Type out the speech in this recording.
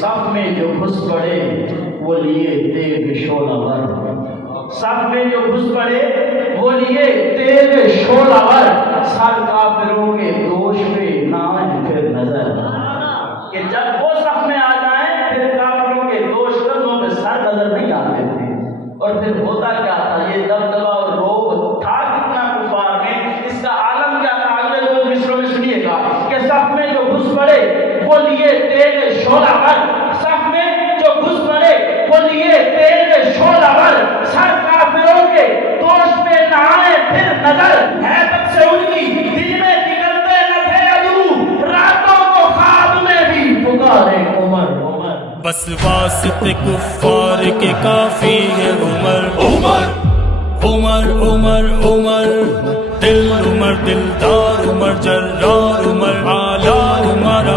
صف میں جو گھس پڑے وہ لیے تیغ شعلہ ور، صف میں جو گھس پڑے وہ لیے تیغ شعلہ ور، سر کافروں کے دوش پہ نہ آئے پھر نظر، کہ جب وہ صف میں آ جائیں پھر کافروں کے دوش قدموں پہ سر نظر نہیں آتے تھے۔ اور پھر ہوتا کیا تھا، یہ دبدبہ اور روب تھا کتنا کفار میں، اس کا عالم کیا تھا، اگلے دو مصروں میں سنیے گا کہ صف میں جو گھس پڑے وہ لیے تیغ شعلہ ور، صف میں جو گھس پڑے وہ لیے تیغ شعلہ ور، سر کافروں کے دوش پہ نہ آئے پھر نظر، ہیبت سے ان کی دن میں نکلتے نہ تھے عدو، راتوں کو خواب میں بھی پکارے عمر عمر، بس واسطے کفار کے کافی ہے عمر عمر عمر عمر عمر، دل عمر دلدار عمر جرار عمر آلہ عمر